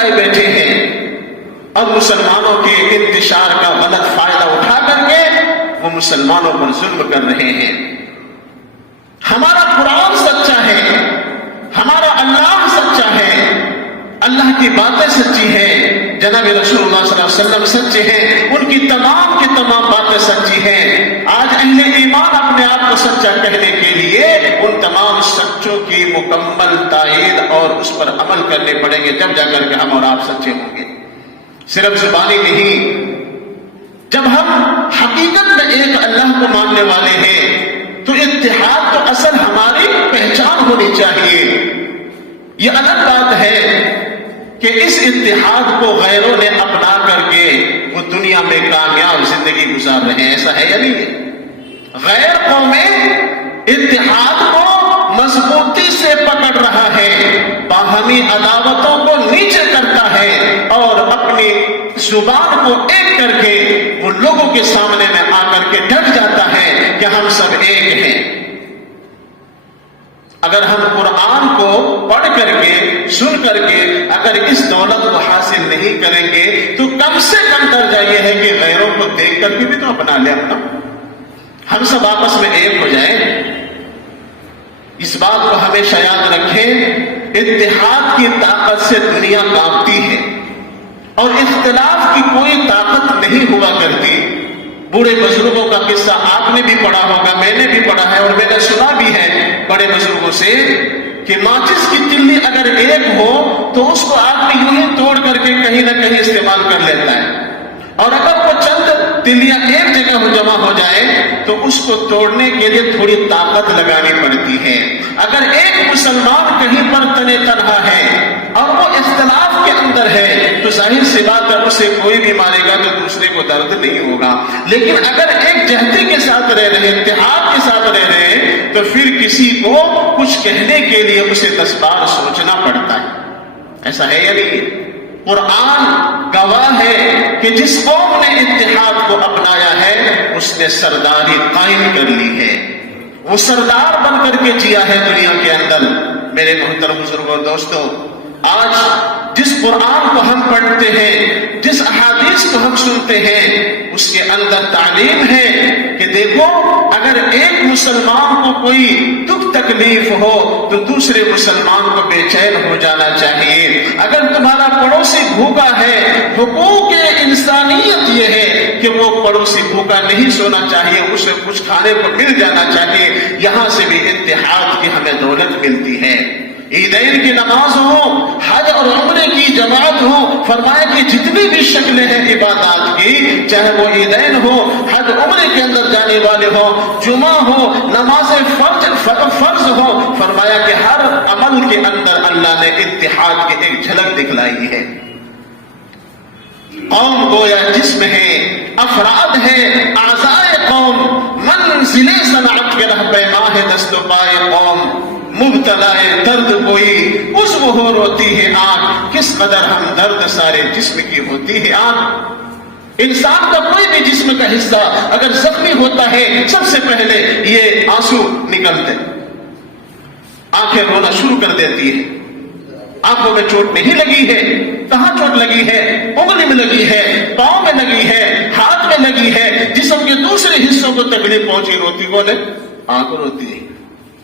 لگائے بیٹھے ہیں اور مسلمانوں کے انتشار کا غلط فائدہ اٹھا کر کے وہ مسلمانوں پر ظلم کر رہے ہیں۔ ہمارا قرآن سچا ہے، ہمارا اللہ سچا ہے، اللہ کی باتیں سچی ہیں، جناب رسول اللہ صلی اللہ علیہ وسلم سچے ہیں، ان کی تمام کی تمام باتیں سچی ہیں۔ آج اہل ایمان اپنے آپ کو سچا کہنے کے لیے ان تمام سچوں کی مکمل تائید اور اس پر عمل کرنے پڑیں گے، جب جا کر کے ہم اور آپ سچے ہوں گے۔ صرف زبانی نہیں، جب ہم حقیقت میں ایک اللہ کو ماننے والے ہیں تو اتحاد تو اصل ہماری پہچان ہونی چاہیے۔ یہ الگ بات ہے کہ اس اتحاد کو غیروں نے اپنا کر کے وہ دنیا میں کامیاب زندگی گزار رہے ہیں، ایسا ہے یا نہیں؟ غیر قومیں اتحاد کو مضبوطی سے پکڑ رہا ہے، باہمی عداوتوں کو نیچے کرتا ہے اور اپنی زبان کو ایک کر کے وہ لوگوں کے سامنے میں آ کر کے ڈٹ جاتا ہے کہ ہم سب ایک ہیں۔ اگر ہم قرآن کو پڑھ کر کے سن کر کے اگر اس دولت کو حاصل نہیں کریں گے تو کم سے کم درجہ یہ ہے کہ غیروں کو دیکھ کر کے بھی تو اپنا لیں اپنا، ہم سب آپس میں ایک ہو جائیں۔ اس بات کو ہمیشہ یاد رکھیں، اتحاد کی طاقت سے دنیا کانپتی ہے اور اختلاف کی کوئی طاقت نہیں ہوا کرتی۔ بوڑھے بزرگوں کا قصہ آپ نے بھی پڑھا ہوگا، میں نے بھی پڑھا ہے اور میں نے سنا بھی ہے بڑے بزرگوں سے کہ ماچس کی تلی اگر ایک ہو تو اس کو آدمی یوں ہی توڑ کر کے کہیں نہ کہیں استعمال کر لیتا ہے، اور اگر وہ چند تلیاں ایک جگہ جمع ہو جائے تو اس کو توڑنے کے لیے تھوڑی طاقت لگانی پڑتی ہے۔ اگر ایک مسلمان کہیں پر تنے تنہا ہے اور وہ اختلاف کے اندر ہے تو ظاہر سی بات ہے اسے کوئی بھی مارے گا تو دوسرے کو درد نہیں ہوگا، لیکن اگر ایک جہتی کے ساتھ رہ رہے، اتحاد کے ساتھ رہ رہے تو پھر کسی کو کچھ کہنے کے لیے اسے 10 بار سوچنا پڑتا ہے۔ ایسا ہے یا نہیں؟ قرآن گواہ ہے کہ جس قوم نے اتحاد کو اپنایا ہے اس نے سرداری قائم کر لی ہے، وہ سردار بن کر کے جیا ہے دنیا کے اندر۔ میرے محترم بزرگوں اور دوستوں، آج جس قرآن کو ہم پڑھتے ہیں، جس احادیث کو ہم سنتے ہیں، اس کے اندر تعلیم ہے کہ دیکھو اگر ایک مسلمان کو کوئی دکھ تکلیف ہو تو دوسرے مسلمان کو بے چین ہو جانا چاہیے۔ اگر تمہارا پڑوسی بھوکا ہے، حقوق انسانیت یہ ہے کہ وہ پڑوسی بھوکا نہیں سونا چاہیے، اسے کچھ کھانے کو مل جانا چاہیے۔ یہاں سے بھی اتحاد کی ہمیں دولت ملتی ہے۔ عیدین کی نماز ہو، حج اور عمرے کی جماعت ہو، فرمایا کہ جتنی بھی شکلیں ہیں عبادات کی، چاہے وہ عیدین ہو، حج عمرے کے اندر جانے والے ہو، جمعہ ہو، نماز فرض ہو، فرمایا کہ ہر عمل کے اندر اللہ نے اتحاد کی ایک جھلک دکھلائی ہے۔ قوم گویا جسم ہے، افراد ہے، اعضائے قوم، منزل صنعت کے رہ پیما ہے دست و پائے قوم، مبتلا درد کوئی عضو ہو روتی ہے آنکھ، کس قدر ہم درد سارے جسم کی ہوتی ہے آنکھ۔ انسان کا کوئی بھی جسم کا حصہ اگر زخمی ہوتا ہے سب سے پہلے یہ آنسو نکلتے، آنکھیں رونا شروع کر دیتی ہے۔ آنکھوں میں چوٹ نہیں لگی ہے، کہاں چوٹ لگی ہے؟ انگلی میں لگی ہے، پاؤں میں لگی ہے، ہاتھ میں لگی ہے، جسم کے دوسرے حصوں کو تکلیف پہنچی، روتی کون ہے؟ آنکھ روتی ہے۔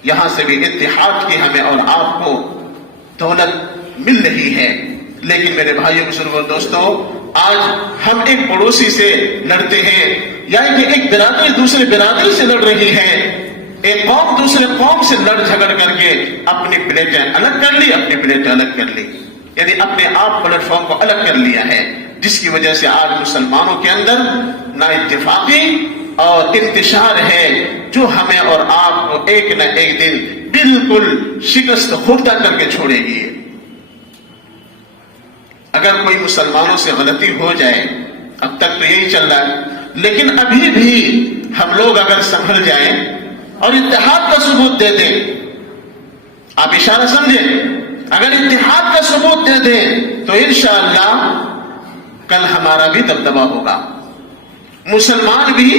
یہاں سے بھی اتحاد کی ہمیں اور آپ کو دولت مل رہی ہے۔ لیکن میرے بھائیوں بزرگوں دوستوں، آج ہم ایک پڑوسی سے لڑتے ہیں، یا کہ ایک برادری دوسرے برادری سے لڑ رہی ہے، ایک قوم دوسرے قوم سے لڑ جھگڑ کر کے اپنی پلیٹیں الگ کر لی، اپنی پلیٹیں الگ کر لی، یعنی اپنے آپ پلیٹ فارم کو الگ کر لیا ہے، جس کی وجہ سے آج مسلمانوں کے اندر نا اتفاقی اور انتشار ہے، جو ہمیں اور آپ کو ایک نہ ایک دن بالکل شکست خوردہ کر کے چھوڑے گی۔ اگر کوئی مسلمانوں سے غلطی ہو جائے، اب تک تو یہی چل رہا ہے، لیکن ابھی بھی ہم لوگ اگر سنبھل جائیں اور اتحاد کا ثبوت دے دیں، آپ اشارہ سمجھیں، اگر اتحاد کا ثبوت دے دیں تو انشاءاللہ کل ہمارا بھی دبدبہ ہوگا، مسلمان بھی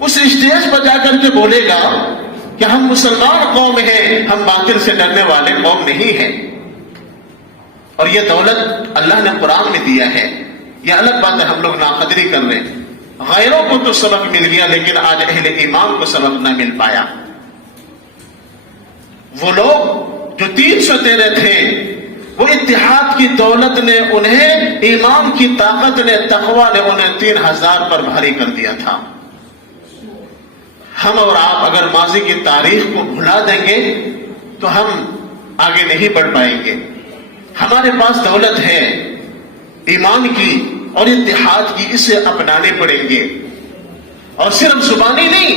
اس اسٹیج پر جا کر کے بولے گا کہ ہم مسلمان قوم ہیں، ہم باطل سے ڈرنے والے قوم نہیں ہیں۔ اور یہ دولت اللہ نے قرآن میں دیا ہے. یہ الگ بات ہے ہم لوگ ناقدری کر رہے ہیں. غیروں کو تو سبق مل گیا لیکن آج اہل ایمان کو سبق نہ مل پایا. وہ لوگ جو 313 تھے وہ اتحاد کی دولت نے انہیں، ایمان کی طاقت نے، تقوی نے انہیں 3000 پر بھاری کر دیا تھا. ہم اور آپ اگر ماضی کی تاریخ کو بھلا دیں گے تو ہم آگے نہیں بڑھ پائیں گے. ہمارے پاس دولت ہے ایمان کی اور اتحاد کی، اسے اپنانے پڑیں گے. اور صرف زبانی نہیں،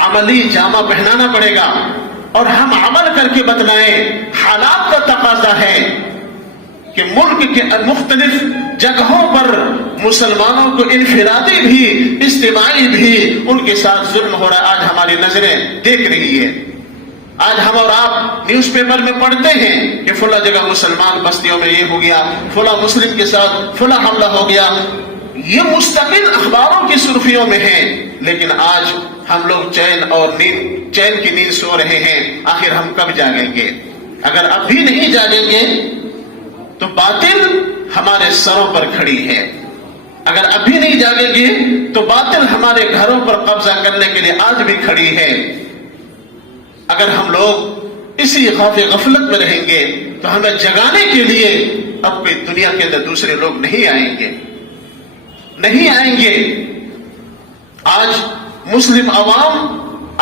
عملی جامہ پہنانا پڑے گا اور ہم عمل کر کے بتلائیں. حالات کا تقاضا ہے کہ ملک کے مختلف جگہوں پر مسلمانوں کو انفرادی بھی اجتماعی بھی ان کے ساتھ ظلم ہو رہا ہے. آج ہماری نظریں دیکھ رہی ہے. آج ہم اور آپ نیوز پیپر میں پڑھتے ہیں کہ فلاں جگہ مسلمان بستیوں میں یہ ہو گیا، فلاں مسلم کے ساتھ فلاں حملہ ہو گیا. یہ مستقل اخباروں کی سرخیوں میں ہیں، لیکن آج ہم لوگ چین کی نیند سو رہے ہیں. آخر ہم کب جاگیں گے؟ اگر اب بھی نہیں جاگیں گے تو باطل ہمارے سروں پر کھڑی ہے. اگر اب بھی نہیں جاگیں گے تو باطل ہمارے گھروں پر قبضہ کرنے کے لیے آج بھی کھڑی ہے. اگر ہم لوگ اسی غفلت میں رہیں گے تو ہمیں جگانے کے لیے اب بھی دنیا کے اندر دوسرے لوگ نہیں آئیں گے. آج مسلم عوام،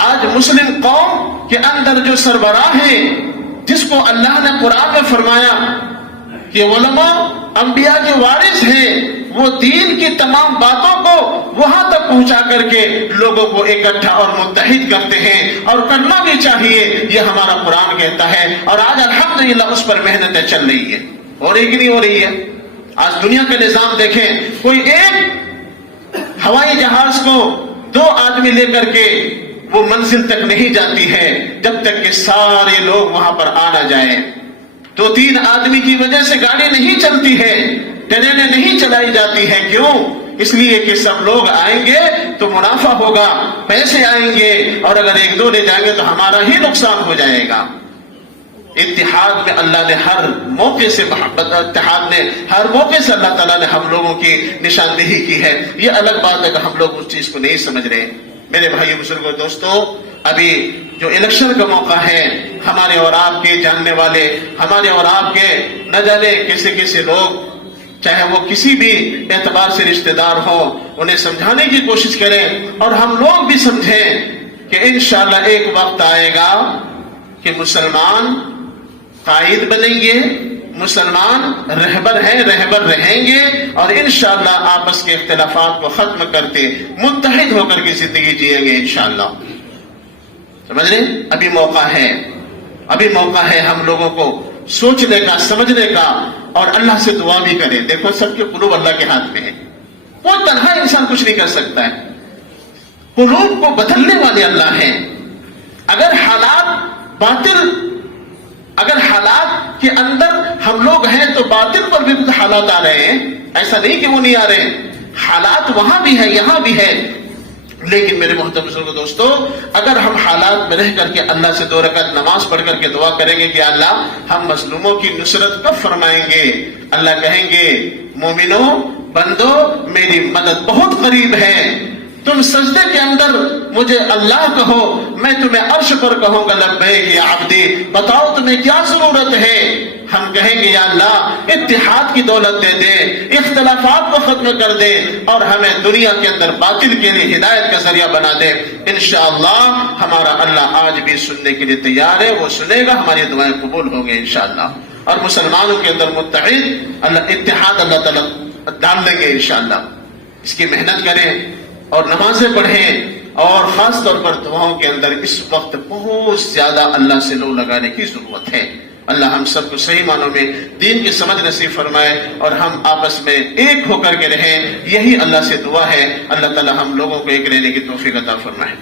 آج مسلم قوم کے اندر جو سربراہ ہیں، جس کو اللہ نے قرآن میں فرمایا کہ علماء انبیاء کے وارث ہیں، وہ دین کی تمام باتوں کو وہاں تک پہنچا کر کے لوگوں کو اکٹھا اور متحد کرتے ہیں، اور کرنا بھی چاہیے. یہ ہمارا قرآن کہتا ہے. اور آج الحمدللہ اس پر محنتیں چل رہی ہے. ہو رہی کہ نہیں ہو رہی ہے؟ آج دنیا کا نظام دیکھیں، کوئی ایک ہوائی جہاز کو 2 آدمی لے کر کے وہ منزل تک نہیں جاتی ہے جب تک کہ سارے لوگ وہاں پر آ نہ جائیں. 2-3 آدمی کی وجہ سے گاڑی نہیں چلتی ہے، ٹرینیں نہیں چلائی جاتی ہے. کیوں؟ اس لیے کہ سب لوگ آئیں گے تو منافع ہوگا، پیسے آئیں گے، اور اگر 1-2 لے جائیں گے تو ہمارا ہی نقصان ہو جائے گا. اتحاد میں اللہ نے ہر موقع سے اتحاد نے ہر موقع سے اللہ تعالیٰ نے ہم لوگوں کی نشاندہی کی ہے. یہ الگ بات ہے کہ ہم لوگ اس چیز کو نہیں سمجھ رہے. میرے بھائی بزرگوں دوستوں، ابھی جو الیکشن کا موقع ہے، ہمارے اور آپ کے جاننے والے، ہمارے اور آپ کے نہ جانے کیسے لوگ، چاہے وہ کسی بھی اعتبار سے رشتہ دار ہو، انہیں سمجھانے کی کوشش کریں اور ہم لوگ بھی سمجھیں کہ انشاءاللہ ایک وقت آئے گا کہ مسلمان قائد بنیں گے، مسلمان رہبر رہیں گے، اور انشاءاللہ آپس کے اختلافات کو ختم کرتے متحد ہو کر کے زندگی جئیں گے انشاءاللہ. سمجھ رہے؟ ابھی موقع ہے ہم لوگوں کو سوچنے کا، سمجھنے کا، اور اللہ سے دعا بھی کریں. دیکھو سب کے قلوب اللہ کے ہاتھ میں ہے. کوئی تنہا انسان کچھ نہیں کر سکتا ہے. قلوب کو بدلنے والے اللہ ہیں. اگر حالات کے اندر ہم لوگ ہیں تو باطل پر بھی کچھ حالات آ رہے ہیں. ایسا نہیں کہ وہ نہیں آ رہے ہیں، حالات وہاں بھی ہیں، یہاں بھی ہے. لیکن میرے محترم بزرگوں دوستو، اگر ہم حالات میں رہ کر کے اللہ سے 2 رکعت نماز پڑھ کر کے دعا کریں گے کہ اللہ ہم مظلوموں کی نصرت کب فرمائیں گے، اللہ کہیں گے مومنوں، بندو، میری مدد بہت قریب ہے. تم سجدے کے اندر مجھے اللہ کہو، میں تمہیں عرش پر کہوں گا لبیک یا عبدی. بتاؤ تمہیں کیا ضرورت ہے؟ ہم کہیں گے یا اللہ اتحاد کی دولت دے دے، اختلافات کو ختم کر دے، اور ہمیں دنیا کے اندر باطل کے لیے ہدایت کا ذریعہ بنا دے. انشاءاللہ ہمارا اللہ آج بھی سننے کے لیے تیار ہے. وہ سنے گا، ہماری دعائیں قبول ہوں گے انشاءاللہ. اور مسلمانوں کے اندر متحد اتحاد اللہ تعالیٰ ڈال دیں گے انشاءاللہ. اس کی محنت کریں اور نمازیں پڑھیں، اور خاص طور پر دعاؤں کے اندر اس وقت بہت زیادہ اللہ سے لو لگانے کی ضرورت ہے. اللہ ہم سب کو صحیح معنوں میں دین کی سمجھ نصیب فرمائے اور ہم آپس میں ایک ہو کر کے رہیں. یہی اللہ سے دعا ہے. اللہ تعالی ہم لوگوں کو ایک رہنے کی توفیق عطا فرمائے.